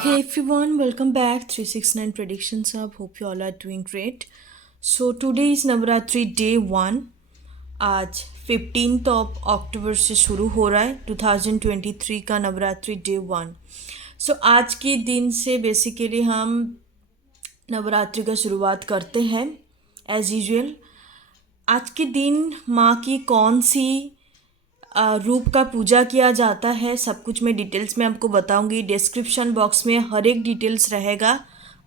Hey everyone, welcome back 369 Predictions Hub. Hope you all are doing great. So today is Navratri Day 1. आज 15th of October से शुरू हो रहा है 2023 का नवरात्रि डे 1. सो आज के दिन से बेसिकली हम नवरात्रि का शुरुआत करते हैं एज यूजुअल. आज के दिन माँ की कौन सी रूप का पूजा किया जाता है सब कुछ मैं डिटेल्स में आपको बताऊंगी. डिस्क्रिप्शन बॉक्स में हर एक डिटेल्स रहेगा.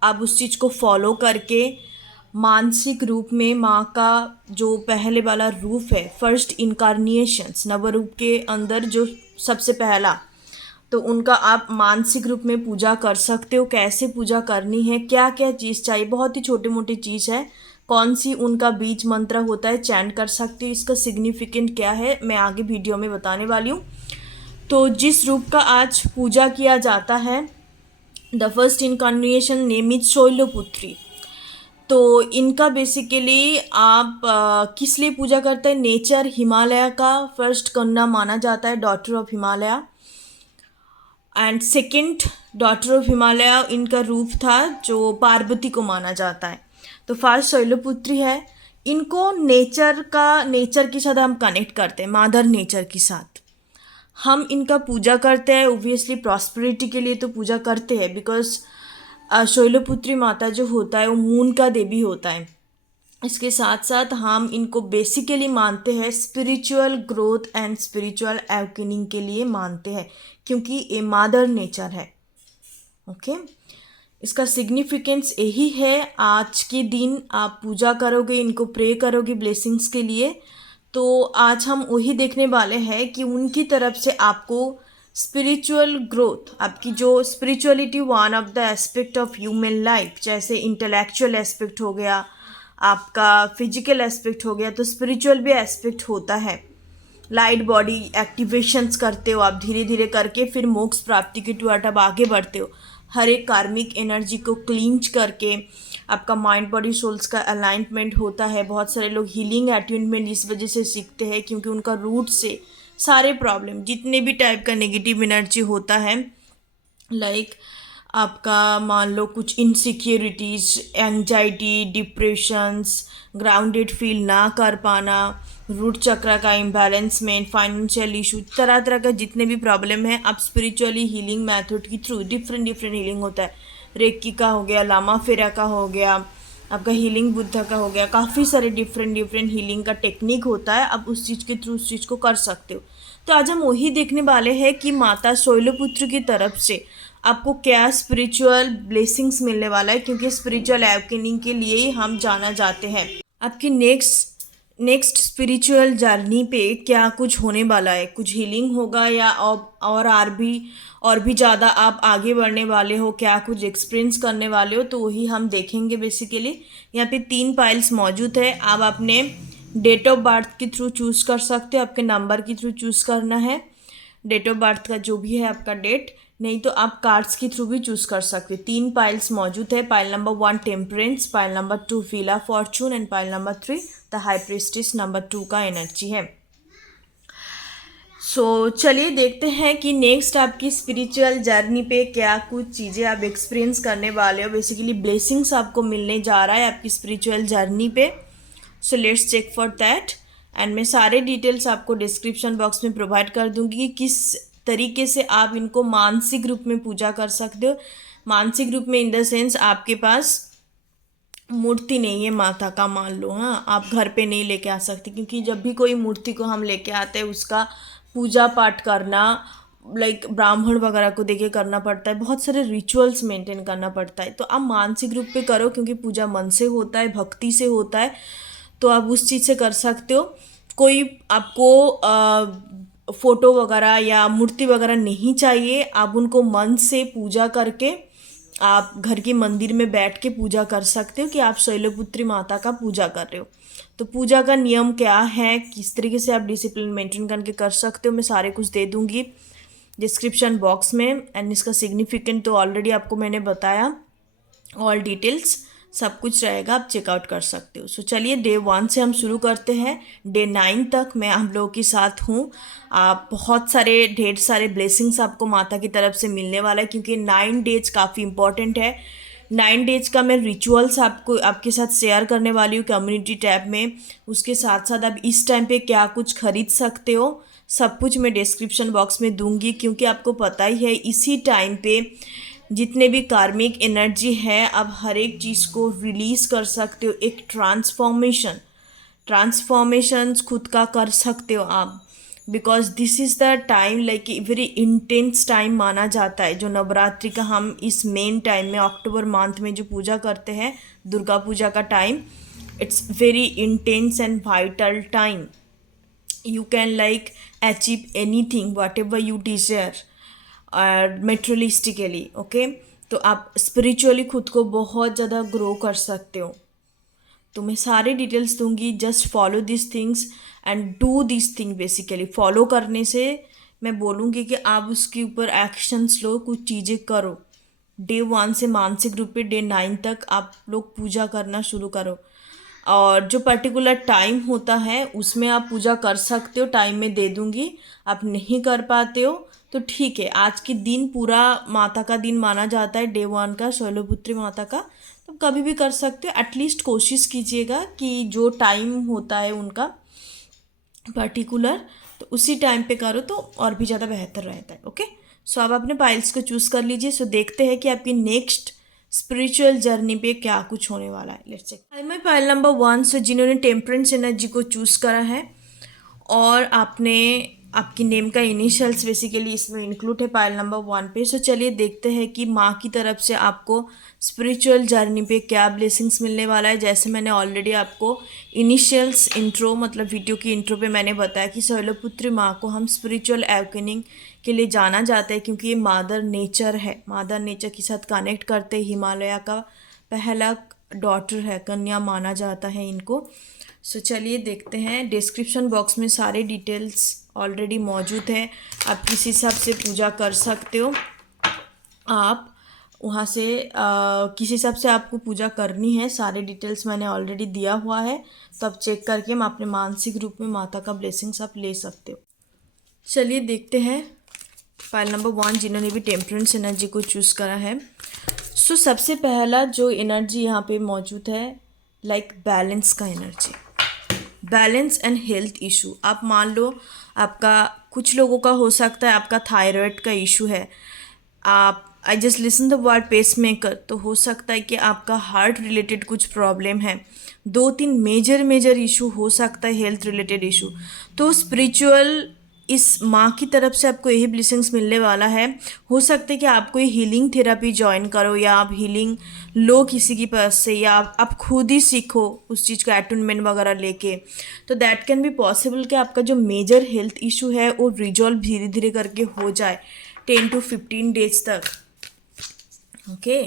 आप उस चीज़ को फॉलो करके मानसिक रूप में माँ का जो पहले वाला रूप है, फर्स्ट इनकारनिएशंस, नवरूप के अंदर जो सबसे पहला, तो उनका आप मानसिक रूप में पूजा कर सकते हो. कैसे पूजा करनी है, क्या क्या चीज़ चाहिए, बहुत ही छोटे मोटे चीज़ है. कौन सी उनका बीज मंत्र होता है, चैंट कर सकते हो. इसका सिग्निफिकेंट क्या है मैं आगे वीडियो में बताने वाली हूँ. तो जिस रूप का आज पूजा किया जाता है, the first incarnation name is Shailputri. तो इनका बेसिकली आप किस लिए पूजा करते हैं. नेचर, हिमालय का फर्स्ट कन्या माना जाता है, daughter of Himalaya. And second daughter of Himalaya इनका रूप था जो पार्वती को माना जाता है. तो फर्स्ट शैलपुत्री है. इनको नेचर के साथ हम कनेक्ट करते हैं, मदर नेचर के साथ हम इनका पूजा करते हैं. ओब्वियसली प्रॉस्पेरिटी के लिए तो पूजा करते हैं, बिकॉज शैलपुत्री माता जो होता है वो मून का देवी होता है. इसके साथ साथ हम इनको बेसिकली मानते हैं spiritual growth and spiritual awakening के लिए मानते हैं, क्योंकि ये मदर नेचर है. ओके, इसका सिग्निफिकेंस यही है. आज के दिन आप पूजा करोगे, इनको प्रे करोगे ब्लेसिंग्स के लिए, तो आज हम वही देखने वाले हैं कि उनकी तरफ से आपको स्पिरिचुअल ग्रोथ, आपकी जो spirituality one of the aspect of human life, जैसे इंटेलेक्चुअल एस्पेक्ट हो गया, आपका फिजिकल एस्पेक्ट हो गया, तो स्पिरिचुअल भी एस्पेक्ट होता है. लाइट बॉडी एक्टिवेशंस करते हो आप धीरे धीरे करके, फिर मोक्ष प्राप्ति की टूअर्ड आप आगे बढ़ते हो. हर एक कार्मिक एनर्जी को क्लींच करके आपका माइंड बॉडी सोल्स का अलाइनमेंट होता है. बहुत सारे लोग हीलिंग अट्यूनमेंट इस वजह से सीखते हैं, क्योंकि उनका रूट से सारे प्रॉब्लम, जितने भी टाइप का नेगेटिव एनर्जी होता है, लाइक आपका मान लो कुछ insecurities, anxiety, depressions, grounded feel ना कर पाना, रूट चक्र का इम्बैलेंसमेंट, फाइनेंशियल इशू, तरह तरह का जितने भी प्रॉब्लम है, आप स्पिरिचुअली हीलिंग मेथड के थ्रू डिफरेंट हीलिंग होता है. रेक्की का हो गया, लामा फेरा का हो गया, आपका हीलिंग बुद्धा का हो गया, काफ़ी सारे डिफरेंट हीलिंग का टेक्निक होता है. आप उस चीज़ के थ्रू उस चीज़ को कर सकते हो. तो आज हम वही देखने वाले हैं कि माता शैलपुत्री की तरफ से आपको क्या स्पिरिचुअल ब्लेसिंग्स मिलने वाला है, क्योंकि स्पिरिचुअल अवेकनिंग के लिए ही हम जाना जाते हैं. आपकी नेक्स्ट स्पिरिचुअल जर्नी पे क्या कुछ होने वाला है, कुछ हीलिंग होगा या और भी ज़्यादा आप आगे बढ़ने वाले हो, क्या कुछ एक्सपीरियंस करने वाले हो, तो वही हम देखेंगे. बेसिकली यहाँ पे 3 पाइल्स मौजूद है. आप अपने डेट ऑफ बर्थ के थ्रू चूज़ कर सकते हो, आपके नंबर के थ्रू चूज़ करना है, डेट ऑफ बर्थ का जो भी है आपका डेट, नहीं तो आप कार्ड्स के थ्रू भी चूज़ कर सकते हो. 3 पाइल्स मौजूद है. Pile number 1 temperance, pile number 2 wheel of Fortune and pile number 3 the high priestess number 2 का एनर्जी है. सो चलिए देखते हैं कि नेक्स्ट आपकी स्पिरिचुअल जर्नी पे क्या कुछ चीज़ें आप एक्सपीरियंस करने वाले हो. बेसिकली ब्लेसिंग्स आपको मिलने जा रहा है आपकी स्पिरिचुअल जर्नी पे. So let's check for that. And मैं सारे डिटेल्स आपको डिस्क्रिप्शन बॉक्स में प्रोवाइड कर दूंगी कि किस तरीके से आप इनको मानसिक रूप में पूजा कर सकते हो. मानसिक रूप में इन द सेंस आपके पास मूर्ति नहीं है माता का, मान लो, हाँ, आप घर पे नहीं लेके आ सकते, क्योंकि जब भी कोई मूर्ति को हम लेके आते हैं उसका पूजा पाठ करना, लाइक ब्राह्मण वगैरह को देके करना पड़ता है, बहुत सारे रिचुअल्स मेंटेन करना पड़ता है. तो आप मानसिक रूप पे करो, क्योंकि पूजा मन से होता है, भक्ति से होता है, तो आप उस चीज़ से कर सकते हो. कोई आपको फोटो वगैरह या मूर्ति वगैरह नहीं चाहिए. आप उनको मन से पूजा करके आप घर के मंदिर में बैठ के पूजा कर सकते हो कि आप शैलपुत्री माता का पूजा कर रहे हो. तो पूजा का नियम क्या है, किस तरीके से आप डिसिप्लिन मेंटेन करके कर सकते हो, मैं सारे कुछ दे दूंगी डिस्क्रिप्शन बॉक्स में. एंड इसका सिग्निफिकेंट तो ऑलरेडी आपको मैंने बताया, ऑल डिटेल्स. सब कुछ रहेगा, आप चेकआउट कर सकते हो। सो चलिए डे 1 से हम शुरू करते हैं। डे 9 तक मैं हम लोगों के साथ हूँ। आप बहुत सारे ढेर सारे ब्लेसिंग्स आपको माता की तरफ से मिलने वाला है, क्योंकि 9 डेज काफ़ी इंपॉर्टेंट है। 9 डेज का मैं रिचुअल्स आपको आपके साथ शेयर करने वाली हूँ कम्युनिटी टैब में। उसके साथ साथ आप इस टाइम पे क्या कुछ खरीद सकते हो, सब कुछ मैं डिस्क्रिप्शन बॉक्स में दूंगी, क्योंकि आपको पता ही है इसी टाइम पे जितने भी कार्मिक एनर्जी है आप हर एक चीज़ को रिलीज़ कर सकते हो। एक ट्रांसफॉर्मेशंस खुद का कर सकते हो आप, because this is the time like very intense time माना जाता है। जो नवरात्रि का हम इस मेन टाइम में अक्टूबर मंथ में जो पूजा करते हैं, दुर्गा पूजा का time, it's very intense and vital time. you can like achieve anything whatever you desire materialistically. Okay, तो आप स्पिरिचुअली खुद को बहुत ज़्यादा ग्रो कर सकते हो। तो मैं सारे डिटेल्स दूंगी, just follow this things and do this thing. Basically follow करने से मैं बोलूँगी कि आप उसके ऊपर एक्शंस लो, कुछ चीज़ें करो। डे 1 से मानसिक रूप पे डे 9 तक आप लोग पूजा करना शुरू करो, और जो पर्टिकुलर टाइम होता है उसमें आप पूजा कर सकते हो, टाइम में दे दूंगी। आप नहीं कर पाते हो तो ठीक है, आज के दिन पूरा माता का दिन माना जाता है, डे 1 का, शैलपुत्री माता का, तो कभी भी कर सकते हो। एटलीस्ट कोशिश कीजिएगा कि जो टाइम होता है उनका पर्टिकुलर, तो उसी टाइम पे करो तो और भी ज़्यादा बेहतर रहता है। ओके, सो अब अपने पाइल्स को चूज़ कर लीजिए। सो देखते हैं कि आपकी नेक्स्ट स्पिरिचुअल जर्नी पे क्या कुछ होने वाला है। Let's check my pile number 1। So जिन्होंने टेम्परेंस एनर्जी को चूज़ करा है और आपने आपकी नेम का इनिशियल्स बेसिकली इसमें इंक्लूड है पाइल नंबर 1 पे। सो चलिए देखते हैं कि माँ की तरफ से आपको स्पिरिचुअल जर्नी पे क्या ब्लेसिंग्स मिलने वाला है। जैसे मैंने ऑलरेडी आपको इनिशियल्स इंट्रो मतलब वीडियो की इंट्रो पे मैंने बताया कि शैलपुत्री माँ को हम स्पिरिचुअल अवेकनिंग के लिए जाना जाता है, क्योंकि ये मदर नेचर है, मदर नेचर के साथ कनेक्ट करते, हिमालय का पहला डॉटर है, कन्या माना जाता है इनको। सो चलिए देखते हैं। डिस्क्रिप्शन बॉक्स में सारे डिटेल्स ऑलरेडी मौजूद है, आप किस हिसाब से पूजा कर सकते हो। आप वहाँ से किस हिसाब से आपको पूजा करनी है, सारे डिटेल्स मैंने ऑलरेडी दिया हुआ है, तो आप चेक करके हम अपने मानसिक रूप में माता का ब्लेसिंग्स आप ले सकते हो। चलिए देखते हैं फाइल नंबर 1 जिन्होंने भी टेम्परेंस एनर्जी को चूज़ करा है। सो सबसे पहला जो एनर्जी यहाँ पे मौजूद है, लाइक बैलेंस का energy, balance and health issue. आप मान लो आपका, कुछ लोगों का हो सकता है आपका थायराइड का इशू है, आप I just listen the word pacemaker, तो हो सकता है कि आपका हार्ट रिलेटेड कुछ प्रॉब्लम है। 2-3 मेजर इशू हो सकता है, हेल्थ रिलेटेड इशू। तो स्पिरिचुअल इस माँ की तरफ से आपको यही ब्लेसिंग्स मिलने वाला है। हो सकता है कि आप कोई हीलिंग थेरेपी ज्वाइन करो, या आप हीलिंग लो किसी के पास से, या आप खुद ही सीखो उस चीज़ का अटूनमेंट वगैरह लेके, तो दैट कैन बी पॉसिबल कि आपका जो मेजर हेल्थ इशू है वो रिजॉल्व धीरे धीरे करके हो जाए 10 to 15 डेज तक। ओके,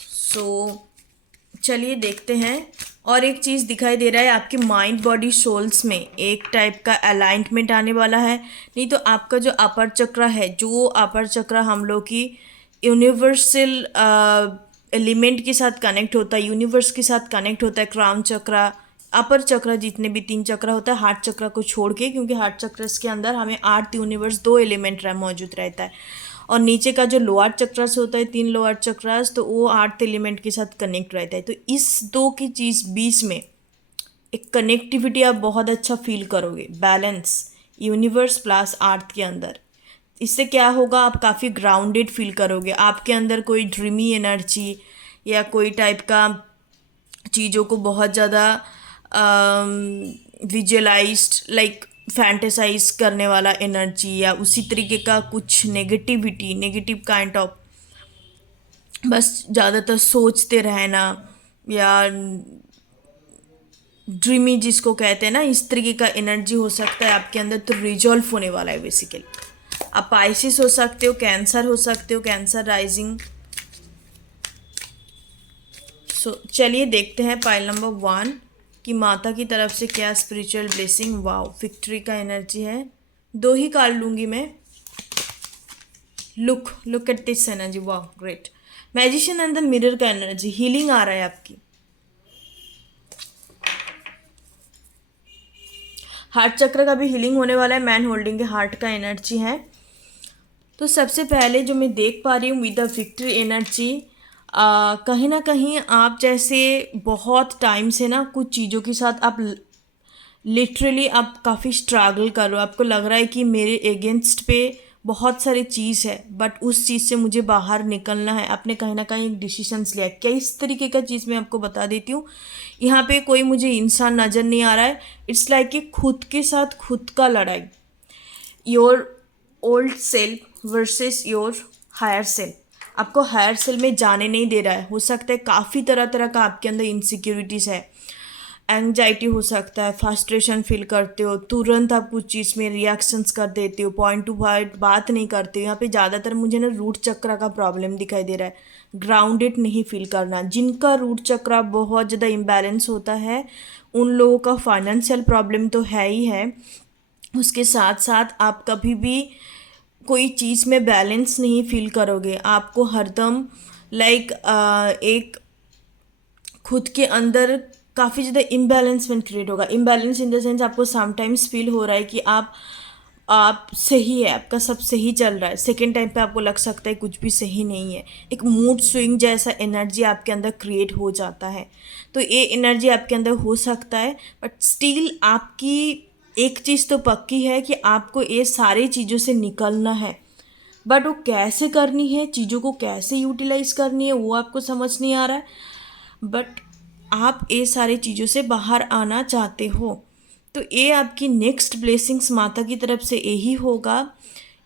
सो चलिए देखते हैं। और एक चीज़ दिखाई दे रहा है, आपके माइंड बॉडी सोल्स में एक टाइप का अलाइनमेंट आने वाला है। नहीं तो आपका जो अपर चक्र है, जो अपर चक्र हम लोग की यूनिवर्सल एलिमेंट के साथ कनेक्ट होता है, यूनिवर्स के साथ कनेक्ट होता है, क्राउन चक्र, अपर चक्र, जितने भी 3 चक्र होता है हार्ट चक्र को छोड़ के, क्योंकि हार्ट चक्र के अंदर हमें 8 यूनिवर्स 2 एलिमेंट मौजूद रहता है, और नीचे का जो लोअर चक्रास होता है 3 लोअर चक्रास, तो वो 8 एलिमेंट के साथ कनेक्ट रहता है। तो इस 2 की चीज़ बीच में एक कनेक्टिविटी आप बहुत अच्छा फील करोगे, बैलेंस यूनिवर्स प्लस अर्थ के अंदर। इससे क्या होगा, आप काफ़ी ग्राउंडेड फील करोगे, आपके अंदर कोई ड्रीमी एनर्जी या कोई टाइप का चीज़ों को बहुत ज़्यादा विजुअलाइज्ड लाइक फैंटेसाइज करने वाला एनर्जी, या उसी तरीके का कुछ नेगेटिव काइंड ऑफ, बस ज़्यादातर सोचते रहना या ड्रीमी जिसको कहते हैं ना, इस तरीके का एनर्जी हो सकता है आपके अंदर, तो रिजॉल्व होने वाला है बेसिकली। आप पाइसिस हो सकते हो, कैंसर हो सकते हो, कैंसर राइजिंग। सो चलिए देखते हैं पाइल नंबर 1 कि माता की तरफ से क्या स्पिरिचुअल ब्लेसिंग। वाओ, विक्ट्री का एनर्जी है, 2 ही कार्ड लूँगी मैं। Look at this energy, wow great. Magician and the mirror का एनर्जी, हीलिंग आ रहा है आपकी। हार्ट चक्र का भी हीलिंग होने वाला है, मैन होल्डिंग के हार्ट का एनर्जी है। तो सबसे पहले जो मैं देख पा रही हूँ विद द विक्ट्री एनर्जी, कहीं ना कहीं आप जैसे बहुत टाइम से ना कुछ चीज़ों के साथ आप लिटरली आप काफ़ी स्ट्रगल कर रहे हो, आपको लग रहा है कि मेरे अगेंस्ट पे बहुत सारी चीज़ है, बट उस चीज़ से मुझे बाहर निकलना है। आपने कहीं ना कहीं एक डिसीशंस लिया है क्या, इस तरीके का चीज़ मैं आपको बता देती हूँ। यहाँ पे कोई मुझे इंसान नज़र नहीं आ रहा है, इट्स लाइक कि खुद के साथ खुद का लड़ाई, your old self versus your higher self. आपको हायर सेल्फ में जाने नहीं दे रहा है। हो सकता है काफ़ी तरह तरह का आपके अंदर इनसिक्योरिटीज़ है, एंग्जाइटी हो सकता है, फ्रस्ट्रेशन फील करते हो, तुरंत आप कुछ चीज़ में रिएक्शंस कर देते हो, पॉइंट टू पॉइंट बात नहीं करते हो। यहाँ पे ज़्यादातर मुझे ना रूट चक्र का प्रॉब्लम दिखाई दे रहा है, ग्राउंडेड नहीं फील करना। जिनका रूट चक्र बहुत ज़्यादा इम्बैलेंस होता है उन लोगों का फाइनेंशियल प्रॉब्लम तो है ही है, उसके साथ साथ आप कभी भी कोई चीज़ में बैलेंस नहीं फील करोगे। आपको हरदम लाइक एक खुद के अंदर काफ़ी ज़्यादा इम्बैलेंसमेंट क्रिएट होगा। इम्बैलेंस इन द सेंस आपको समटाइम्स फील हो रहा है कि आप सही है, आपका सब सही चल रहा है, सेकेंड टाइम पे आपको लग सकता है कुछ भी सही नहीं है। एक मूड स्विंग जैसा एनर्जी आपके अंदर क्रिएट हो जाता है। तो ये एनर्जी आपके अंदर हो सकता है, बट स्टिल आपकी एक चीज़ तो पक्की है कि आपको ये सारी चीज़ों से निकलना है। बट वो कैसे करनी है, चीज़ों को कैसे यूटिलाइज करनी है, वो आपको समझ नहीं आ रहा है। बट आप ये सारी चीज़ों से बाहर आना चाहते हो, तो ये आपकी नेक्स्ट ब्लेसिंग्स माता की तरफ से यही होगा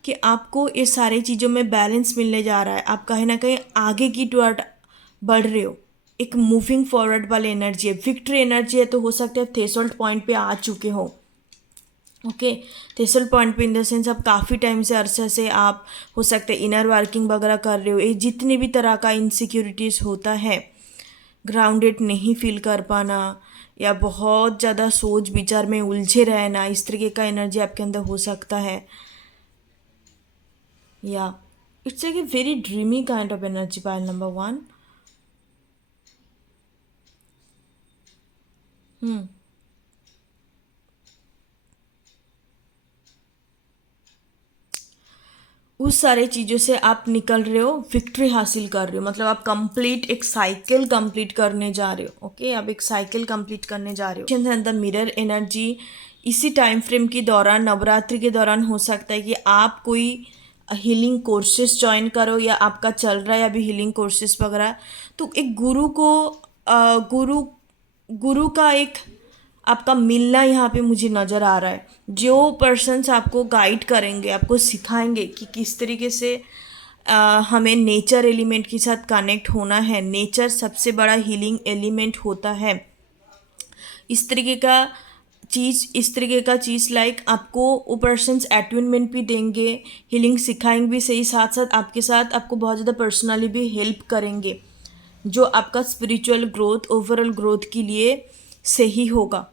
कि आपको ये सारी चीज़ों में बैलेंस मिलने जा रहा है। आप कहीं ना कहीं आगे की टुवर्ड बढ़ रहे हो, एक मूविंग फॉरवर्ड वाली एनर्जी है, विक्ट्री एनर्जी है। तो हो सकता है आप थ्रेशोल्ड पॉइंट पे आ चुके हो। ओके, थ्रेशोल्ड पॉइंट पे इन द सेंस आप काफ़ी टाइम से अरसे से आप हो सकते हैं इनर वर्किंग वगैरह कर रहे हो। ये जितने भी तरह का इनसिक्योरिटीज़ होता है, ग्राउंडेड नहीं फील कर पाना या बहुत ज़्यादा सोच विचार में उलझे रहना, इस तरीके का एनर्जी आपके अंदर हो सकता है। या it's like a very dreamy kind of energy pile number 1। उस सारे चीज़ों से आप निकल रहे हो, विक्ट्री हासिल कर रहे हो, मतलब आप कंप्लीट एक साइकिल कंप्लीट करने जा रहे हो। ओके, आप एक साइकिल कंप्लीट करने जा रहे हो। द मिरर एनर्जी इसी टाइम फ्रेम के दौरान, नवरात्रि के दौरान हो सकता है कि आप कोई हीलिंग कोर्सेज ज्वाइन करो या आपका चल रहा है अभी हीलिंग कोर्सेज वगैरह। तो एक गुरु को गुरु गुरु का एक आपका मिलना यहाँ पे मुझे नज़र आ रहा है। जो पर्सन्स आपको गाइड करेंगे, आपको सिखाएंगे कि किस तरीके से हमें नेचर एलिमेंट के साथ कनेक्ट होना है। नेचर सबसे बड़ा हीलिंग एलिमेंट होता है। इस तरीके का चीज़ लाइक आपको वो पर्सन्स अट्यूनमेंट भी देंगे, हीलिंग सिखाएंगे भी सही, साथ साथ आपके साथ आपको बहुत ज़्यादा पर्सनली भी हेल्प करेंगे, जो आपका स्पिरिचुअल ग्रोथ, ओवरऑल ग्रोथ के लिए सही होगा।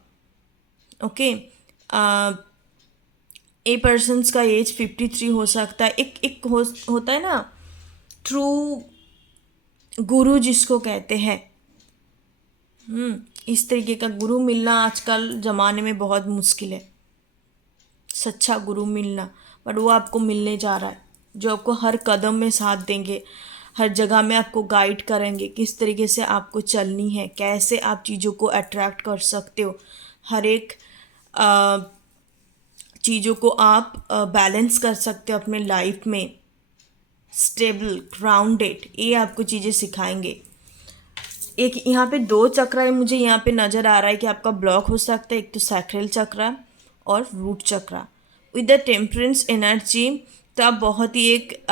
ओके, ए पर्सन्स का एज 53 हो सकता है। होता है ना ट्रू गुरु जिसको कहते हैं। इस तरीके का गुरु मिलना आजकल ज़माने में बहुत मुश्किल है, सच्चा गुरु मिलना। बट वो आपको मिलने जा रहा है, जो आपको हर कदम में साथ देंगे, हर जगह में आपको गाइड करेंगे किस तरीके से आपको चलनी है, कैसे आप चीज़ों को अट्रैक्ट कर सकते हो, हर एक चीज़ों को आप बैलेंस कर सकते हो अपने लाइफ में, स्टेबल, ग्राउंडेड, ये आपको चीज़ें सिखाएंगे। एक यहाँ पे 2 चक्र है, मुझे यहाँ पे नज़र आ रहा है कि आपका ब्लॉक हो सकता है, एक तो सैक्रल चक्र और रूट चक्र। विद द टेम्परेंस एनर्जी तो आप बहुत ही एक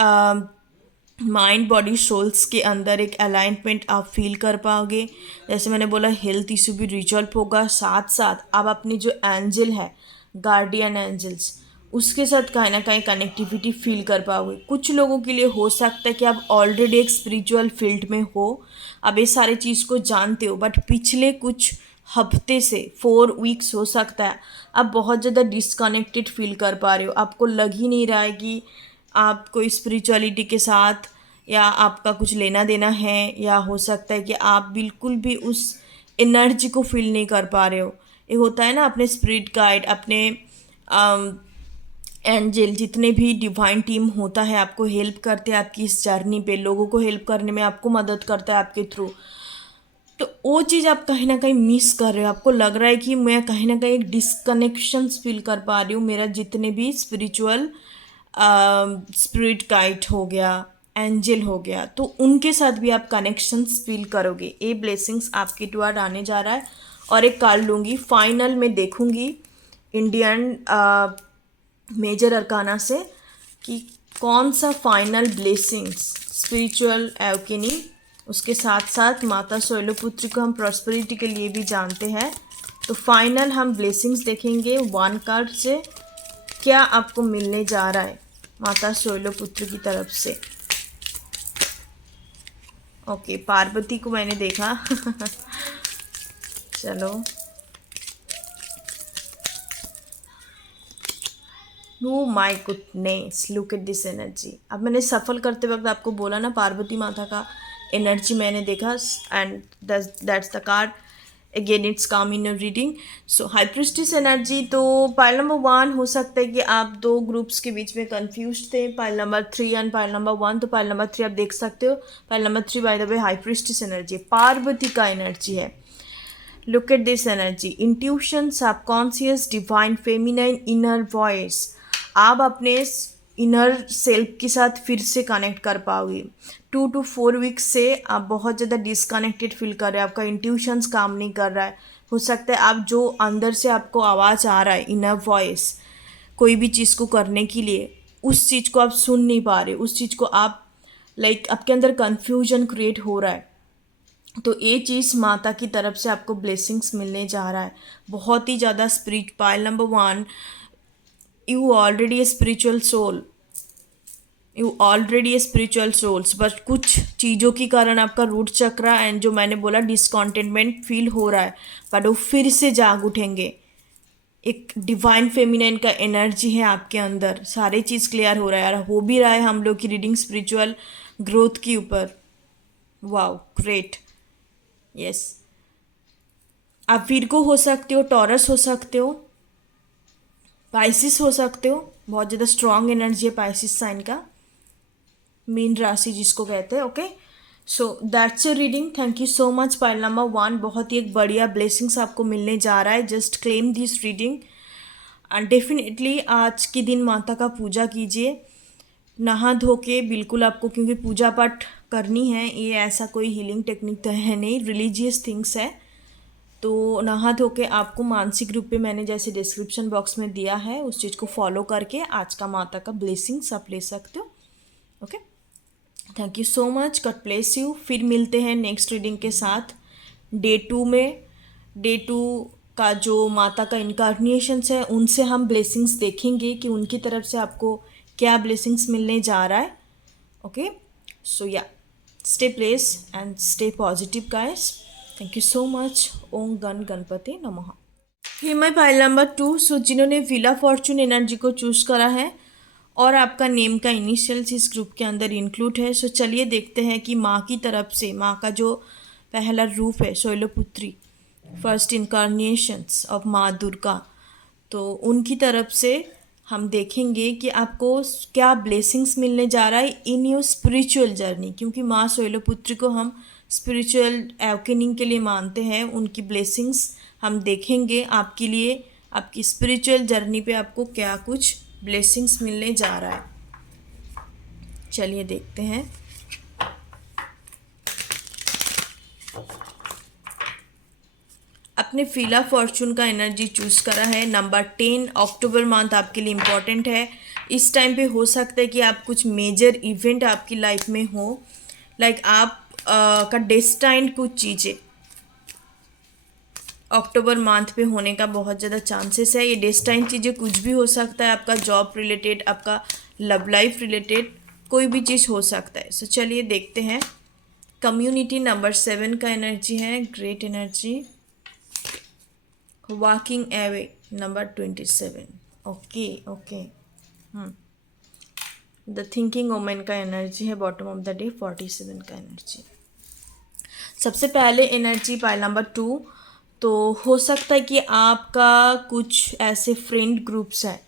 माइंड बॉडी सोल्स के अंदर एक अलाइनमेंट आप फील कर पाओगे। जैसे मैंने बोला, हेल्थ इशू भी रिजॉल्व होगा, साथ साथ आप अपनी जो एंजल है, गार्डियन एंजल्स, उसके साथ कहीं ना कहीं कनेक्टिविटी फील कर पाओगे। कुछ लोगों के लिए हो सकता है कि आप ऑलरेडी एक स्पिरिचुअल फील्ड में हो, आप ये सारी चीज़ को जानते हो, बट पिछले कुछ हफ्ते से 4 वीक्स हो सकता है आप बहुत ज़्यादा डिसकनेक्टेड फील कर पा रहे हो। आपको लग ही नहीं रहा है कि आप कोई स्पिरिचुअलिटी के साथ या आपका कुछ लेना देना है, या हो सकता है कि आप बिल्कुल भी उस एनर्जी को फील नहीं कर पा रहे हो। ये होता है ना, अपने स्पिरिट गाइड, अपने एंजल, जितने भी डिवाइन टीम होता है आपको हेल्प करते हैं आपकी इस जर्नी पे, लोगों को हेल्प करने में आपको मदद करता है आपके थ्रू। तो वो चीज़ आप कहीं ना कहीं मिस कर रहे हो, आपको लग रहा है कि मैं कहीं ना कहीं एक डिसकनेक्शंस फील कर पा रही हूँ। मेरा जितने भी स्पिरिचुअल स्पिरिट गाइड हो गया, एंजल हो गया, तो उनके साथ भी आप कनेक्शंस फील करोगे। ये ब्लेसिंग्स आपके टुवर्ड आने जा रहा है। और एक कार्ड लूँगी, फाइनल में देखूँगी इंडियन मेजर अरकाना से कि कौन सा फाइनल ब्लेसिंग्स स्पिरिचुअल एवकिनी, उसके साथ साथ माता शैलपुत्री को हम प्रॉस्पेरिटी के लिए भी जानते हैं। तो फाइनल हम ब्लेसिंग्स देखेंगे वन कार्ड से, क्या आपको मिलने जा रहा है माता शैलपुत्री की तरफ से। ओके, पार्वती को मैंने देखा चलो, know my goodness, look at this energy. अब मैंने सफल करते वक्त आपको बोला ना, पार्वती माता का एनर्जी मैंने देखा, and that's the card again, it's come in reading. So high priestess energy. तो पाइल नंबर 1 हो सकता है कि आप दो ग्रुप्स के बीच में कंफ्यूज थे, pile number 3 and pile number 1। तो पाइल नंबर 3 आप देख सकते हो। Pile number 3 by the way high priestess energy, Parvati का एनर्जी है। Look at this energy, intuition, subconscious, divine feminine, inner voice. आप अपने इनर सेल्फ के साथ फिर से कनेक्ट कर पाओगे। 2 to 4 वीक्स से आप बहुत ज़्यादा डिसकनेक्टेड फील कर रहे हैं, आपका इंट्यूशंस काम नहीं कर रहा है। हो सकता है आप जो अंदर से आपको आवाज़ आ रहा है, इनर वॉइस, कोई भी चीज़ को करने के लिए, उस चीज़ को आप सुन नहीं पा रहे, उस चीज़ को आप आपके अंदर कन्फ्यूजन क्रिएट हो रहा है। तो ये चीज़ माता की तरफ से आपको ब्लेसिंग्स मिलने जा रहा है, बहुत ही ज़्यादा। Spirit pile number 1, you already a spiritual soul, you already a spiritual souls, but कुछ चीज़ों के कारण आपका रूट चक्रा एंड जो मैंने बोला डिसकॉन्टेंटमेंट फील हो रहा है, बट वो फिर से जाग उठेंगे। एक डिवाइन फेमिनाइन का एनर्जी है आपके अंदर, सारी चीज़ क्लियर हो रहा है, और हो भी रहा है हम लोग की रीडिंग स्पिरिचुअल ग्रोथ के ऊपर। Wow, great, yes. आप विर्गो हो सकते हो, टॉरस हो सकते हो, पाइसिस हो सकते हो। बहुत ज़्यादा स्ट्रॉन्ग एनर्जी है पाइसिस साइन का, मीन राशि जिसको कहते हैं। Okay, so that's your reading. Thank you so much pile number 1, बहुत ही एक बढ़िया ब्लेसिंग्स आपको मिलने जा रहा है। Just claim this reading and definitely आज के दिन माता का पूजा कीजिए, नहा धो के बिल्कुल आपको, क्योंकि पूजा पाठ करनी है, ये ऐसा कोई हीलिंग टेक्निक तो है नहीं, रिलीजियस थिंग्स है। तो नहा धो के आपको मानसिक रूप पे मैंने जैसे डिस्क्रिप्शन बॉक्स में दिया है, उस चीज़ को फॉलो करके आज का माता का ब्लेसिंग्स आप ले सकते हो। Okay, thank you so much, God bless you. फिर मिलते हैं नेक्स्ट रीडिंग के साथ डे 2 में। डे 2 का जो माता का इनकारनेशंस है, उनसे हम ब्लेसिंग्स देखेंगे कि उनकी तरफ से आपको क्या ब्लेसिंग्स मिलने जा रहा है। Okay, so yeah, stay blessed and stay positive guys. Thank you so much. ओम गण गणपति नमः। ये मैं फाइल नंबर 2। सो जिन्होंने विला फॉर्चून एनर्जी को चूज़ करा है और आपका नेम का इनिशियल्स इस ग्रुप के अंदर इंक्लूड है, सो चलिए देखते हैं कि माँ की तरफ से, माँ का जो पहला रूप है शैलपुत्री, फर्स्ट इनकारनेशंस ऑफ माँ दुर्गा, तो उनकी तरफ से हम देखेंगे कि आपको क्या ब्लेसिंग्स मिलने जा रहा है इन योर स्पिरिचुअल जर्नी। क्योंकि माँ शैलपुत्री को हम स्पिरिचुअल एवकेनिंग के लिए मानते हैं, उनकी ब्लेसिंग्स हम देखेंगे आपके लिए, आपकी स्पिरिचुअल जर्नी पे आपको क्या कुछ ब्लेसिंग्स मिलने जा रहा है। चलिए देखते हैं। अपने फीला फॉर्चून का एनर्जी चूज़ करा है। नंबर 10, अक्टूबर मंथ आपके लिए इम्पॉर्टेंट है। इस टाइम पे हो सकता है कि आप कुछ मेजर इवेंट आपकी लाइफ में हो, आप का डेस्टाइंड कुछ चीज़ें अक्टूबर मंथ पे होने का बहुत ज़्यादा चांसेस है। ये डेस्टाइन चीज़ें कुछ भी हो सकता है, आपका जॉब रिलेटेड, आपका लव लाइफ रिलेटेड, कोई भी चीज़ हो सकता है। सो चलिए देखते हैं। कम्युनिटी नंबर 7 का एनर्जी है, great energy. Walking away number 27, okay okay. The thinking women का एनर्जी है बॉटम ऑफ द डे 47 का एनर्जी। सबसे पहले एनर्जी पाइल नंबर 2, तो हो सकता है कि आपका कुछ ऐसे फ्रेंड ग्रुप्स हैं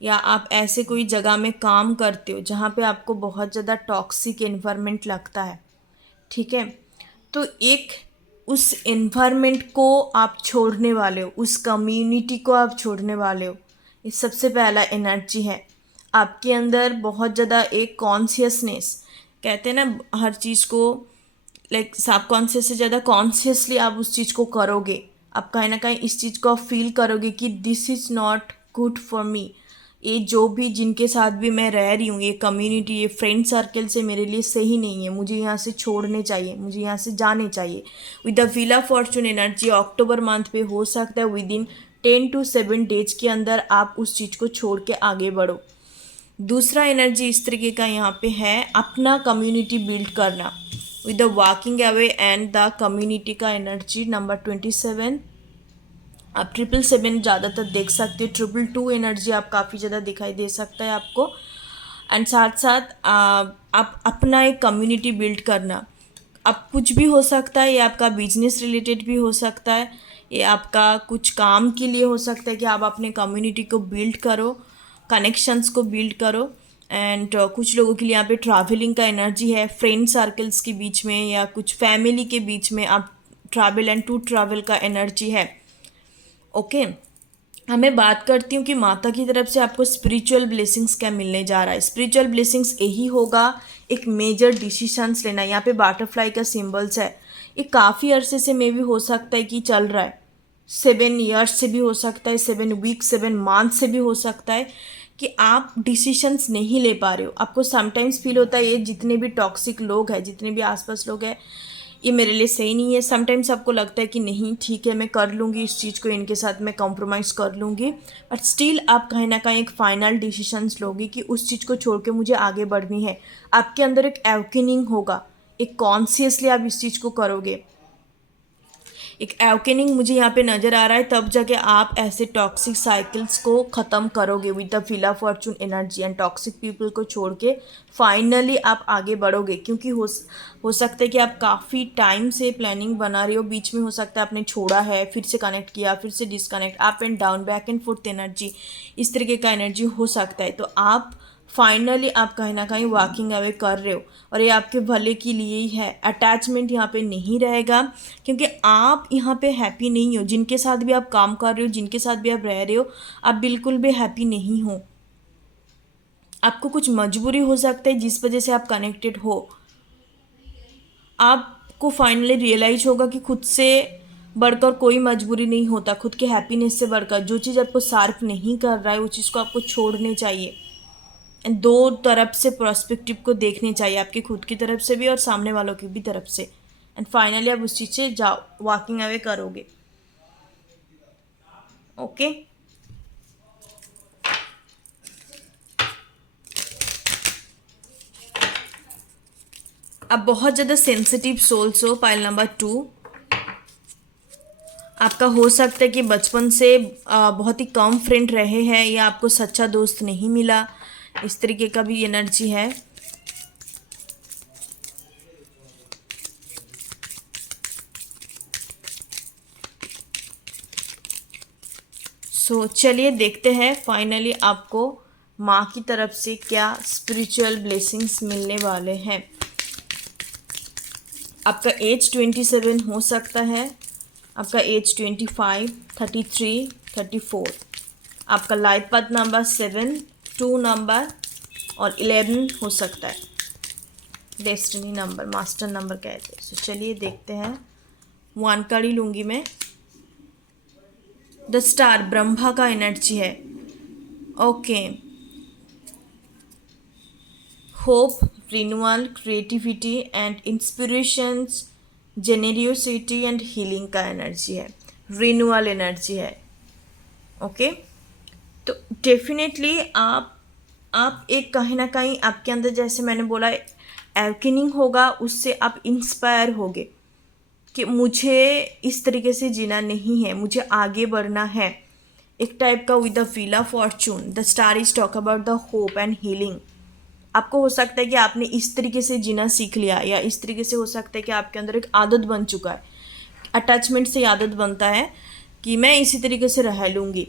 या आप ऐसे कोई जगह में काम करते हो जहाँ पे आपको बहुत ज़्यादा टॉक्सिक एनवायरनमेंट लगता है, ठीक है। तो एक उस एनवायरनमेंट को आप छोड़ने वाले हो, उस कम्युनिटी को आप छोड़ने वाले हो। ये सबसे पहला एनर्जी है। आपके अंदर बहुत ज़्यादा एक कॉन्शियसनेस, कहते हैं ना हर चीज़ को लाइक सब कॉन्शियस से ज़्यादा कॉन्शियसली आप उस चीज़ को करोगे। आप कहीं ना कहीं इस चीज़ को आप फील करोगे कि this is not good for me. ये जो भी जिनके साथ भी मैं रह रही हूँ, ये कम्युनिटी, ये फ्रेंड सर्कल से मेरे लिए सही नहीं है, मुझे यहाँ से छोड़ने चाहिए, मुझे यहाँ से जाने चाहिए। With the wheel of Fortune energy October month पे हो सकता है विद इन 10 to 7 डेज के अंदर आप उस चीज़ को छोड़ के आगे बढ़ो। दूसरा एनर्जी इस तरीके का यहाँ पे है, अपना कम्युनिटी बिल्ड करना with the walking away and the community का एनर्जी नंबर 27। आप 777 ज़्यादातर देख सकते हो, 222 एनर्जी आप काफ़ी ज़्यादा दिखाई दे सकता है आपको। एंड साथ साथ आप अपना एक कम्युनिटी बिल्ड करना। अब कुछ भी हो सकता है, ये आपका बिजनेस रिलेटेड भी हो सकता है, ये आपका कुछ काम के लिए हो सकता है कि आप अपने कम्युनिटी को बिल्ड करो, कनेक्शंस को बिल्ड करो। एंड कुछ लोगों के लिए यहाँ पे ट्रैवलिंग का एनर्जी है, फ्रेंड सर्कल्स के बीच में या कुछ फैमिली के बीच में आप ट्रैवल एंड टू ट्रैवल का एनर्जी है। ओके, मैं बात करती हूँ कि माता की तरफ से आपको स्पिरिचुअल ब्लेसिंग्स क्या मिलने जा रहा है। स्पिरिचुअल ब्लेसिंग्स यही होगा, एक मेजर डिसीशंस लेना। यहाँ पे बटरफ्लाई का सिंबल्स है, ये काफ़ी अरसे से मे भी हो सकता है कि चल रहा है, 7 ईयर्स से भी हो सकता है, 7 वीक्स 7 मंथ से भी हो सकता है कि आप डिसीशंस नहीं ले पा रहे हो। आपको समटाइम्स फील होता है ये जितने भी टॉक्सिक लोग हैं, जितने भी आसपास लोग हैं, ये मेरे लिए सही नहीं है। समटाइम्स आपको लगता है कि नहीं ठीक है मैं कर लूँगी इस चीज़ को, इनके साथ मैं कॉम्प्रोमाइज़ कर लूँगी, बट स्टिल आप कहीं ना कहीं एक फाइनल डिसीशंस लोगी कि उस चीज़ को छोड़ के मुझे आगे बढ़नी है। आपके अंदर एक अवेकनिंग होगा, एक कॉन्शियसली आप इस चीज़ को करोगे। एक अवेकनिंग मुझे यहाँ पे नज़र आ रहा है, तब जाके आप ऐसे टॉक्सिक साइकिल्स को ख़त्म करोगे with the wheel of Fortune energy and toxic people को छोड़ के फाइनली आप आगे बढ़ोगे। क्योंकि हो सकता है कि आप काफ़ी टाइम से प्लानिंग बना रहे हो, बीच में हो सकता है आपने छोड़ा है, फिर से कनेक्ट किया, फिर से disconnect, up and down, back and fourth energy, इस तरीके का एनर्जी हो सकता है। तो आप फाइनली आप कहीं ना कहीं वॉकिंग अवे कर रहे हो और ये आपके भले के लिए ही है। अटैचमेंट यहाँ पे नहीं रहेगा क्योंकि आप यहाँ पे हैप्पी नहीं हो। जिनके साथ भी आप काम कर रहे हो, जिनके साथ भी आप रह रहे हो, आप बिल्कुल भी हैप्पी नहीं हो। आपको कुछ मजबूरी हो सकता है जिस वजह से आप कनेक्टेड हो। आपको फाइनली रियलाइज होगा कि खुद से बढ़कर कोई मजबूरी नहीं होता, खुद के हैप्पीनेस से बढ़कर। जो चीज़ आपको सार्फ नहीं कर रहा है वो चीज़ को आपको छोड़ने चाहिए। दो तरफ से पर्सपेक्टिव को देखने चाहिए, आपकी खुद की तरफ से भी और सामने वालों की भी तरफ से। एंड फाइनली आप उस चीज़ से जाओ, वॉकिंग अवे करोगे। ओके, अब बहुत ज़्यादा सेंसिटिव सोल्स हो, पाइल नंबर 2। आपका हो सकता है कि बचपन से बहुत ही कम फ्रेंड रहे हैं या आपको सच्चा दोस्त नहीं मिला, इस तरीके का भी एनर्जी है। चलिए देखते हैं फाइनली आपको माँ की तरफ से क्या स्पिरिचुअल ब्लेसिंग्स मिलने वाले हैं। आपका एज 27 हो सकता है, आपका एज 25, 33, 34। आपका लाइफ पाथ नंबर 7, 2 नंबर और 11 हो सकता है। डेस्टिनी नंबर, मास्टर नंबर कहते हैं। चलिए देखते हैं, 1 कार्ड ही लूँगी मैं। द स्टार, ब्रह्मा का एनर्जी है। Okay, hope, renewal, creativity and inspirations, generosity and healing का एनर्जी है। रिन्यूअल एनर्जी है। ओके, तो डेफिनेटली आप एक कहीं ना कहीं आपके अंदर, जैसे मैंने बोला, एवकनिंग होगा, उससे आप इंस्पायर होगे कि मुझे इस तरीके से जीना नहीं है, मुझे आगे बढ़ना है। एक टाइप का with the wheel of Fortune, the star is talk about the hope and healing. आपको हो सकता है कि आपने इस तरीके से जीना सीख लिया, या इस तरीके से हो सकता है कि आपके अंदर एक आदत बन चुका है, अटैचमेंट से आदत बनता है कि मैं इसी तरीके से रह लूँगी,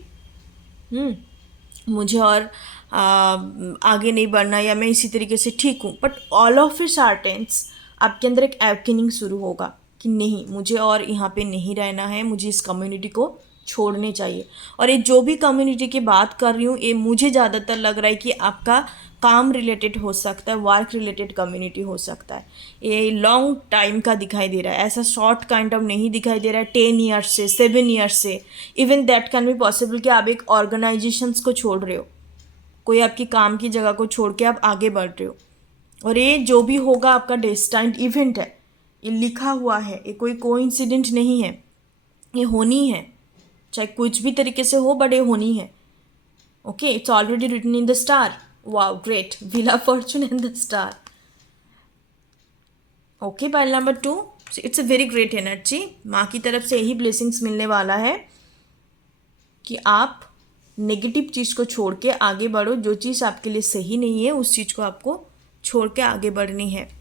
मुझे और आगे नहीं बढ़ना, या मैं इसी तरीके से ठीक हूँ। बट ऑल ऑफ ए सडन्स आपके अंदर एक अवेकनिंग शुरू होगा कि नहीं, मुझे और यहाँ पे नहीं रहना है, मुझे इस कम्युनिटी को छोड़ने चाहिए। और ये जो भी कम्युनिटी की बात कर रही हूँ, ये मुझे ज़्यादातर लग रहा है कि आपका काम रिलेटेड हो सकता है, वर्क रिलेटेड कम्युनिटी हो सकता है। ये लॉन्ग टाइम का दिखाई दे रहा है, ऐसा शॉर्ट काइंड ऑफ नहीं दिखाई दे रहा है 10 ईयर्स से, 7 ईयर्स से। Even that can be possible कि आप एक ऑर्गेनाइजेशंस को छोड़ रहे हो, कोई आपकी काम की जगह को छोड़ के आप आगे बढ़ रहे हो। और ये जो भी होगा आपका डेस्टाइन्ड इवेंट है, ये लिखा हुआ है, ये कोई कोइंसिडेंट नहीं है, ये होनी है, चाहे कुछ भी तरीके से हो, बट ये होनी है। Okay, it's already written in the star. Wow, great, villa fortune in the star. Okay, pile number 2, it's a very great energy. माँ की तरफ से यही ब्लेसिंग्स मिलने वाला है कि आप नेगेटिव चीज़ को छोड़ के आगे बढ़ो। जो चीज़ आपके लिए सही नहीं है, उस चीज़ को आपको छोड़ के आगे बढ़नी है।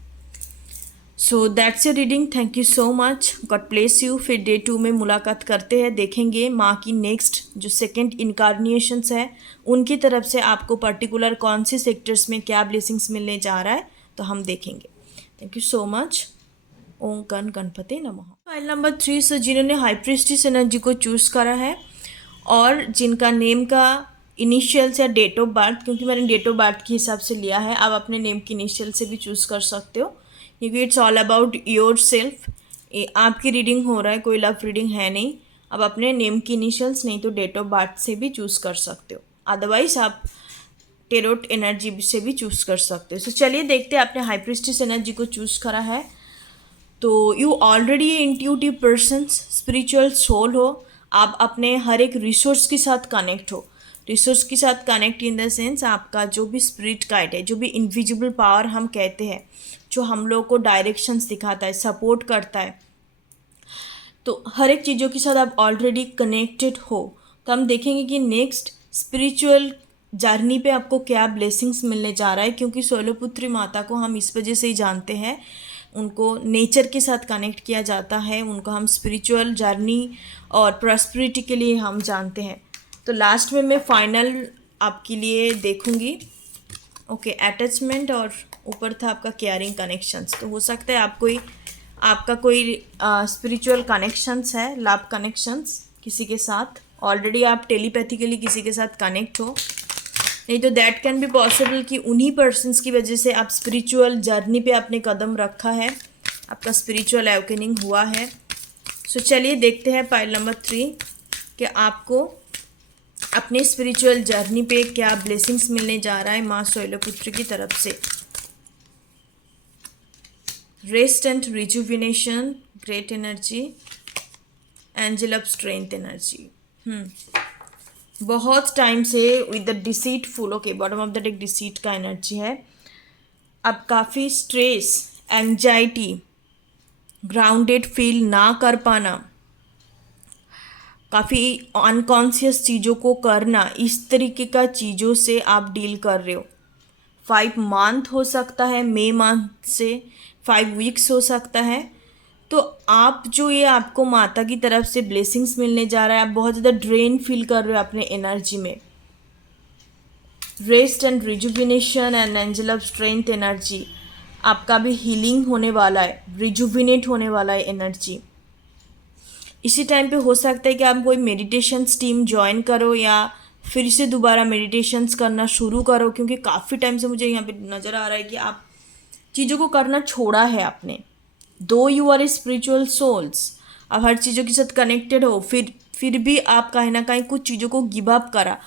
So that's a reading. Thank you so much, God bless you. फिर डे 2 में मुलाकात करते हैं, देखेंगे माँ की नेक्स्ट जो सेकंड इनकारनेशंस है उनकी तरफ से आपको पर्टिकुलर कौन से सेक्टर्स में क्या ब्लेसिंग्स मिलने जा रहा है, तो हम देखेंगे। Thank you so much. ओम गण गणपति नमः। फाइल नंबर 3 से जिन्होंने हाई प्रीस्टिस एनर्जी को चूज़ करा है और जिनका नेम का इनिशियल्स या डेट ऑफ बर्थ, क्योंकि मैंने डेट ऑफ बर्थ के हिसाब से लिया है, आप अपने नेम की इनिशियल से भी चूज़ कर सकते हो, क्योंकि it's all about your self. आपकी रीडिंग हो रहा है, कोई लव रीडिंग है नहीं। आप अपने नेम की इनिशियल्स नहीं तो डेट ऑफ बर्थ से भी चूज़ कर सकते हो, अदरवाइज आप टेरोट एनर्जी से भी चूज़ कर सकते हो। सो चलिए देखते हैं, आपने हाई प्रीस्टिस एनर्जी को चूज़ करा है तो you already intuitive person, spiritual soul हो। आप अपने हर एक रिसोर्स के साथ कनेक्ट हो। रिसोर्स के साथ कनेक्ट इन द सेंस आपका जो भी स्पिरिट गाइड है, जो भी इनविजिबल पावर हम कहते हैं, जो हम लोग को डायरेक्शंस दिखाता है, सपोर्ट करता है, तो हर एक चीज़ों के साथ आप ऑलरेडी कनेक्टेड हो। तो हम देखेंगे कि नेक्स्ट स्पिरिचुअल जर्नी पे आपको क्या ब्लेसिंग्स मिलने जा रहा है, क्योंकि शैलपुत्री माता को हम इस वजह से ही जानते हैं, उनको नेचर के साथ कनेक्ट किया जाता है, उनको हम स्पिरिचुअल जर्नी और प्रॉस्पेरिटी के लिए हम जानते हैं। तो लास्ट में मैं फाइनल आपके लिए देखूंगी। ओके, अटैचमेंट और ऊपर था आपका केयरिंग कनेक्शंस। तो हो सकता है आपका कोई स्पिरिचुअल कनेक्शंस है, लव कनेक्शंस किसी के साथ, ऑलरेडी आप टेलीपैथिकली किसी के साथ कनेक्ट हो, नहीं तो दैट कैन बी पॉसिबल कि उन्हीं पर्सन्स की वजह से आप स्पिरिचुअल जर्नी पे आपने कदम रखा है, आपका स्पिरिचुअल अवेकनिंग हुआ है। सो चलिए देखते हैं पाइल नंबर 3 कि आपको अपने स्पिरिचुअल जर्नी पे क्या ब्लेसिंग्स मिलने जा रहा है माँ शैलपुत्री की तरफ से। Rest and rejuvenation, great energy, angel of strength energy. बहुत टाइम से with the deceitful, okay, bottom of the deck deceit का एनर्जी है। अब काफ़ी स्ट्रेस, एंजाइटी, ग्राउंडेड फील ना कर पाना, काफ़ी अनकॉन्शियस चीज़ों को करना, इस तरीके का चीज़ों से आप डील कर रहे हो। 5 मंथ हो सकता है, मई मंथ से 5 वीक्स हो सकता है। तो आप जो ये आपको माता की तरफ से ब्लेसिंग्स मिलने जा रहा है, आप बहुत ज़्यादा ड्रेन फील कर रहे हो अपने एनर्जी में। Rest and rejuvenation and angel of strength energy, आपका भी हीलिंग होने वाला है, रिजुविनेट होने वाला है एनर्जी। इसी टाइम पे हो सकता है कि आप कोई मेडिटेशंस टीम ज्वाइन करो या फिर से दोबारा मेडिटेशंस करना शुरू करो, क्योंकि काफ़ी टाइम से मुझे यहाँ पे नज़र आ रहा है कि आप चीज़ों को करना छोड़ा है आपने। Though you are a spiritual souls, आप हर चीज़ों के साथ कनेक्टेड हो, फिर भी आप कहीं ना कहीं कुछ चीज़ों को गिव अप करा।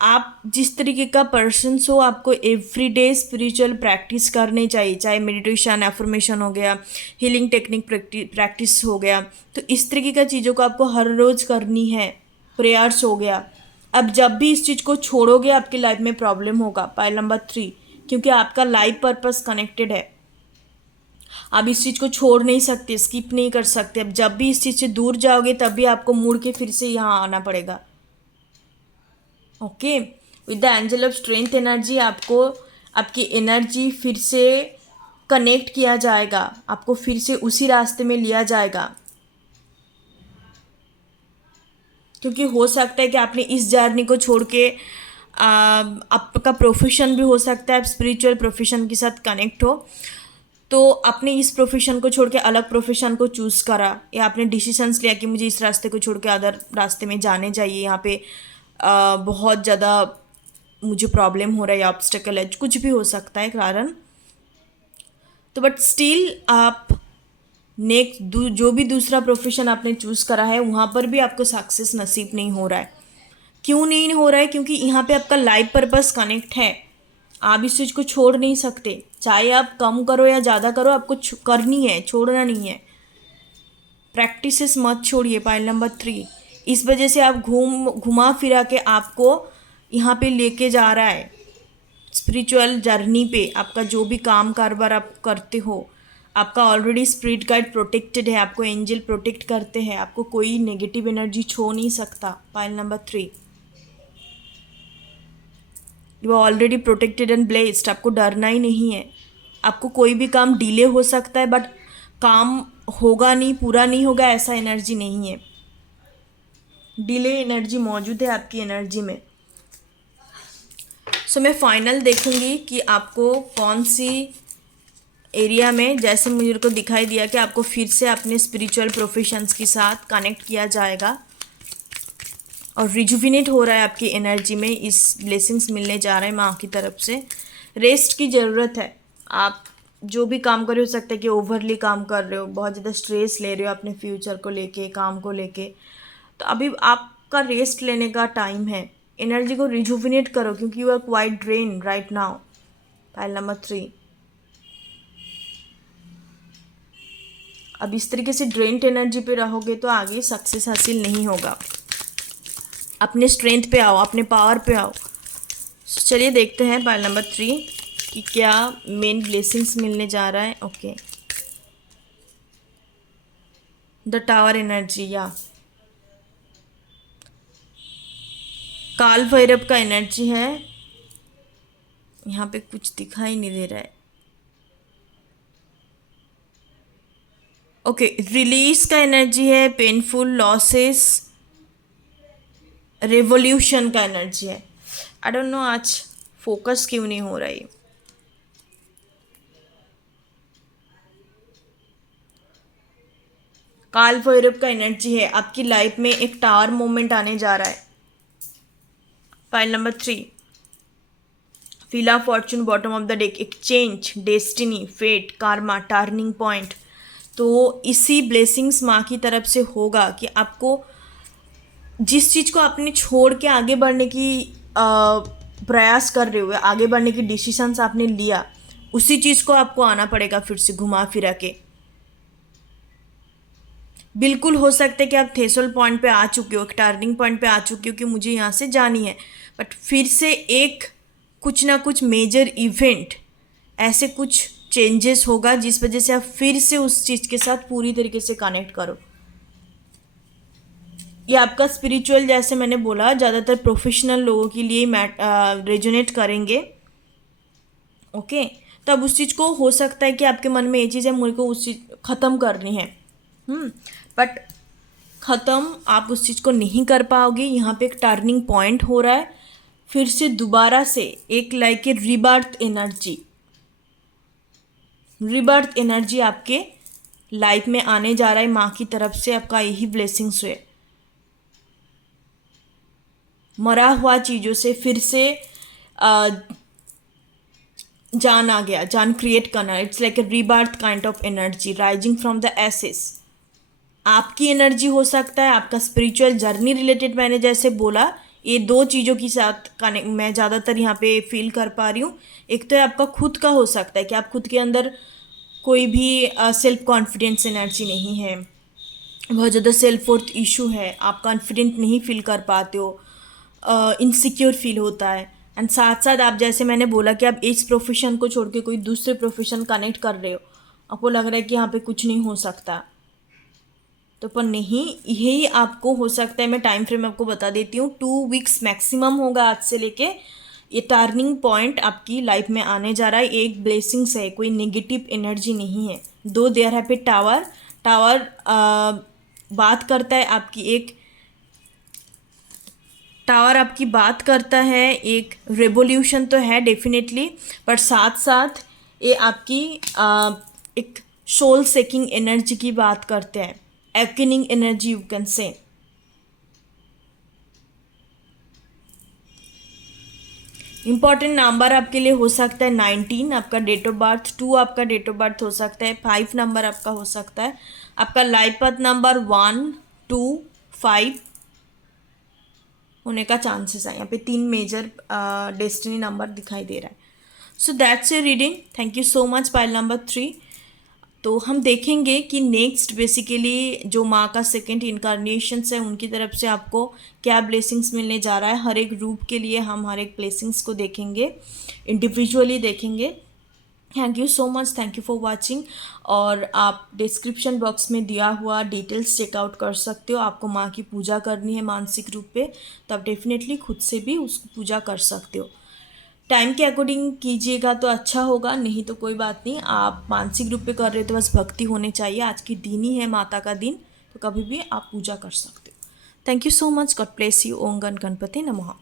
आप जिस तरीके का पर्सन हो, आपको एवरीडे स्पिरिचुअल प्रैक्टिस करनी चाहिए, चाहे मेडिटेशन, एफर्मेशन हो गया, हीलिंग टेक्निक प्रैक्टिस हो गया, तो इस तरीके का चीज़ों को आपको हर रोज़ करनी है। प्रेयर्स हो गया। अब जब भी इस चीज़ को छोड़ोगे आपकी लाइफ में प्रॉब्लम होगा, पाइल नंबर 3, क्योंकि आपका लाइफ पर्पस कनेक्टेड है। आप इस चीज़ को छोड़ नहीं सकते, स्किप नहीं कर सकते। अब जब भी इस चीज़ से दूर जाओगे तब भी आपको मुड़ के फिर से यहाँ आना पड़ेगा। Okay, with the angel of strength energy आपको आपकी एनर्जी फिर से कनेक्ट किया जाएगा, आपको फिर से उसी रास्ते में लिया जाएगा। क्योंकि हो सकता है कि आपने इस जर्नी को छोड़ के आपका प्रोफेशन भी हो सकता है, आप स्पिरिचुअल प्रोफेशन के साथ कनेक्ट हो, तो आपने इस प्रोफेशन को छोड़ के अलग प्रोफेशन को चूज़ करा, या आपने डिसीजंस लिया कि मुझे इस रास्ते को छोड़ के अदर रास्ते में जाने चाहिए, यहाँ पे बहुत ज़्यादा मुझे प्रॉब्लम हो रहा है या ऑब्स्टेकल है, कुछ भी हो सकता है कारण। तो बट स्टिल आप नेक्स्ट जो भी दूसरा प्रोफेशन आपने चूज़ करा है वहाँ पर भी आपको सक्सेस नसीब नहीं हो रहा है। क्यों नहीं हो रहा है? क्योंकि यहाँ पे आपका लाइफ पर्पस कनेक्ट है, आप इस चीज़ को छोड़ नहीं सकते, चाहे आप कम करो या ज़्यादा करो, आपको करनी है, छोड़ना नहीं है। प्रैक्टिसेस मत छोड़िए। पॉइंट नंबर 3, इस वजह से आप घुमा फिरा के आपको यहाँ पे लेके जा रहा है स्पिरिचुअल जर्नी पे। आपका जो भी काम कारोबार आप करते हो, आपका ऑलरेडी स्पिरिट गाइड प्रोटेक्टेड है, आपको एंजल प्रोटेक्ट करते हैं, आपको कोई नेगेटिव एनर्जी छू नहीं सकता। Point number 3, you are already protected and blessed, आपको डरना ही नहीं है। आपको कोई भी काम डिले हो सकता है बट काम होगा नहीं, पूरा नहीं होगा, ऐसा एनर्जी नहीं है। डिले एनर्जी मौजूद है आपकी एनर्जी में। सो मैं फाइनल देखूंगी कि आपको कौन सी एरिया में, जैसे मुझे को दिखाई दिया कि आपको फिर से अपने स्पिरिचुअल प्रोफेशंस के साथ कनेक्ट किया जाएगा और रिजुविनेट हो रहा है आपकी एनर्जी में, इस ब्लेसिंग्स मिलने जा रहे हैं माँ की तरफ से। रेस्ट की ज़रूरत है। आप जो भी काम कर रहे हो सकता है कि ओवरली काम कर रहे हो, बहुत ज़्यादा स्ट्रेस ले रहे हो अपने फ्यूचर को लेके, काम को लेके, तो अभी आपका रेस्ट लेने का टाइम है। एनर्जी को रिजुविनेट करो क्योंकि you are quite drain right now. Pile number 3, अब इस तरीके से ड्रेन्ड एनर्जी पे रहोगे तो आगे सक्सेस हासिल नहीं होगा। अपने स्ट्रेंथ पे आओ, अपने पावर पे आओ। चलिए देखते हैं पाइल नंबर 3 कि क्या मेन ब्लेसिंग्स मिलने जा रहा है। ओके, द टावर एनर्जी, या काल भैरव का एनर्जी है। यहाँ पे कुछ दिखाई नहीं दे रहा है। ओके, रिलीज का एनर्जी है, पेनफुल लॉसेस, रेवोल्यूशन का एनर्जी है। आई डोंट नो आज फोकस क्यों नहीं हो रहा है। काल भैरव का एनर्जी है, आपकी लाइफ में एक टावर मोमेंट आने जा रहा है। File number 3, wheel of fortune, bottom of the deck, एक change, destiny, fate, karma, turning point. तो इसी ब्लेसिंग्स माँ की तरफ से होगा कि आपको जिस चीज़ को आपने छोड़ के आगे बढ़ने की प्रयास कर रहे हुए, आगे बढ़ने की डिसीजंस आपने लिया, उसी चीज़ को आपको आना पड़ेगा फिर से घुमा फिरा के। बिल्कुल हो सकता है कि आप थ्रेशोल्ड पॉइंट पे आ चुके हो, एक टर्निंग पॉइंट पे आ चुके हो कि मुझे यहाँ से जानी है, बट फिर से एक कुछ ना कुछ मेजर इवेंट, ऐसे कुछ चेंजेस होगा जिस वजह से आप फिर से उस चीज़ के साथ पूरी तरीके से कनेक्ट करो। ये आपका स्पिरिचुअल, जैसे मैंने बोला, ज़्यादातर प्रोफेशनल लोगों के लिए रेजोनेट करेंगे। ओके, तो अब उस चीज़ को हो सकता है कि आपके मन में ये चीज़ है, मुझे को उस चीज़ ख़त्म करनी है, बट ख़त्म आप उस चीज़ को नहीं कर पाओगे। यहाँ पे एक टर्निंग पॉइंट हो रहा है, फिर से दोबारा से एक like a rebirth energy, rebirth energy आपके लाइफ में आने जा रहा है माँ की तरफ से। आपका यही ब्लेसिंग्स है, मरा हुआ चीज़ों से फिर से जान आ गया, जान क्रिएट करना। It's like a rebirth kind of energy rising from the ashes. आपकी एनर्जी हो सकता है, आपका स्पिरिचुअल जर्नी रिलेटेड, मैंने जैसे बोला, ये दो चीज़ों के साथ कनेक्ट मैं ज़्यादातर यहाँ पे फील कर पा रही हूँ। एक तो है आपका खुद का हो सकता है कि आप खुद के अंदर कोई भी सेल्फ कॉन्फिडेंस एनर्जी नहीं है, बहुत ज़्यादा सेल्फ वर्थ इशू है, आप कॉन्फिडेंट नहीं फील कर पाते हो, इनसिक्योर फील होता है। एंड साथ साथ आप, जैसे मैंने बोला कि आप इस प्रोफेशन को छोड़ के कोई दूसरे प्रोफेशन कनेक्ट कर रहे हो, आपको लग रहा है कि यहाँ पे कुछ नहीं हो सकता, तो पर नहीं, यही आपको हो सकता है। मैं टाइम फ्रेम आपको बता देती हूँ, 2 वीक्स मैक्सिमम होगा आज से लेके ये टर्निंग पॉइंट आपकी लाइफ में आने जा रहा है, एक ब्लेसिंग्स है, कोई नेगेटिव एनर्जी नहीं है। दो देयर है पे टावर, टावर बात करता है आपकी एक, टावर आपकी बात करता है एक रेवोल्यूशन तो है डेफिनेटली, पर साथ साथ ये आपकी एक सोल सेकिंग एनर्जी की बात करते हैं, awakening energy you can say. Important number आपके लिए हो सकता है 19 आपका डेट ऑफ बर्थ, 2 आपका डेट ऑफ बर्थ हो सकता है, 5 नंबर आपका हो सकता है, आपका लाइफ पथ नंबर 1, 2, 5 होने का चांसेस है। यहाँ पे 3 मेजर डेस्टिनी नंबर दिखाई दे रहा है। So that's a reading, thank you so much pile number 3। तो हम देखेंगे कि नेक्स्ट बेसिकली जो माँ का सेकेंड इनकारनेशंस है उनकी तरफ से आपको क्या ब्लेसिंग्स मिलने जा रहा है। हर एक रूप के लिए हम हर एक ब्लेसिंग्स को देखेंगे, इंडिविजुअली देखेंगे। Thank you so much, thank you for watching. और आप डिस्क्रिप्शन बॉक्स में दिया हुआ डिटेल्स चेकआउट कर सकते हो। आपको माँ की पूजा करनी है मानसिक रूप पे, तो आप डेफिनेटली खुद से भी उसको पूजा कर सकते हो। टाइम के अकॉर्डिंग कीजिएगा तो अच्छा होगा, नहीं तो कोई बात नहीं। आप मानसिक रूप पे कर रहे हो तो बस भक्ति होनी चाहिए। आज की दिन ही है माता का दिन, तो कभी भी आप पूजा कर सकते हो। Thank you so much, God bless you. ओम गण गणपति नमः।